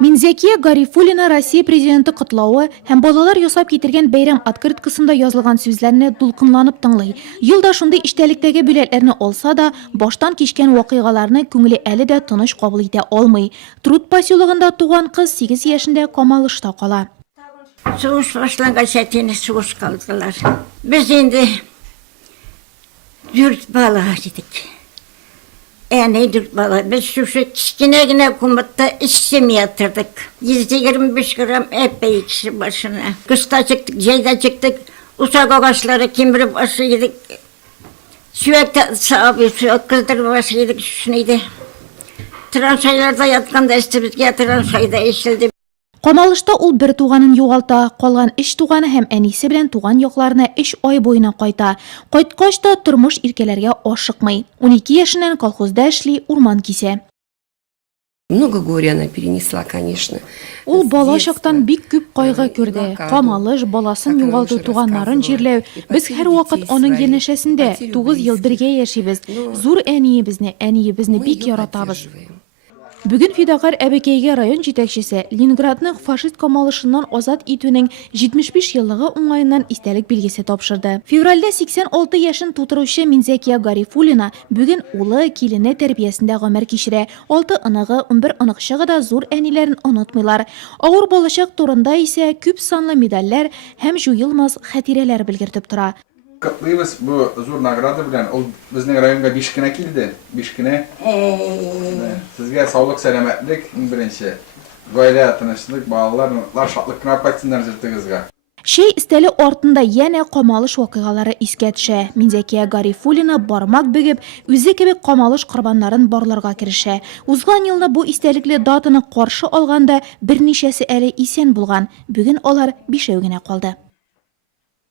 Минзәкия Гарифуллина Россия президенты котлауы һәм балалар ясап китергән бәйрәм открыткасында язылган сүзләрне дулкынланып тыңлый. Елда шундый иштәлектәге бүләкләрне алса да, баштан кичкән вакыйгаларны күңеле әле дә тыныч кабул итә алмый. Труд поселогында туган кыз 8 яшендә Камалышта кала. Сугыш башлангач әтине сугыш калдылар. Без инде 4 бала идек. Yani 4 bala. Biz şu kiçkine kumutta işim yatırdık. 125 gram epey kişi başına. Kısta çıktık, şeyde çıktık. Uçak ağaçları kimri başıydık. Sürekli sahibi, sürekli kızdır başıydık. Şunuydu. Tranşaylarda yatkan da işte bizge tranşayda işildi. Камалышта ул бер туганын югалта, калган 3 туганы һәм әнисе белән туган якларына 3 ай буена кайта. Кайткач та тормыш иркәләргә ашыкмый. 12 яшеннән колхозда эшли, урман кисә. Много горя она перенесла, конечно. Ул бала чактан бик күп кайгы күрде. Камалыш баласын югалту, туганнарын җирләү. Без һәр вакыт аның янәшәсендә 9 ел бергә яшибез. Зур әниебезне бик яратабыз. Бүген фидакар әбекәйгә район җитәкчесе Ленинградның фашист камалышыннан азат итүнең 75 еллыгы уңаеннан истәлек билгесе тапшырды. Февральдә 86 яшен тутыручы Минзәкия Гарифуллина бүген улы, килене тәрбиясендә гомер кичерә. 6 оныгы, 11 оныгчыгы да зур әниләрен онытмыйлар. Авыр балачак турында исә күп санлы медальләр һәм җуелмас хатирәләр белгертеп тора. Кытлыйбыз бу зур награда белән. Ул безнең районга 5 кенә килде. 5 кенә. Сезгә саулык, сәламәтлек беренче. Гаилә тынычлык, балалар шатлык кына кайтсыннар җиртегезгә. Шей истәле артында янә Камалыш вакыйгалары искә төшә. Минзәкия Гарифуллина бармак бөгеп, үзе кебек Камалыш корбаннарын барларга керешә. Узган елда бу истәлекле датаны каршы алганда берничәсе әле исән булган. Бүген алар 5 генә калды.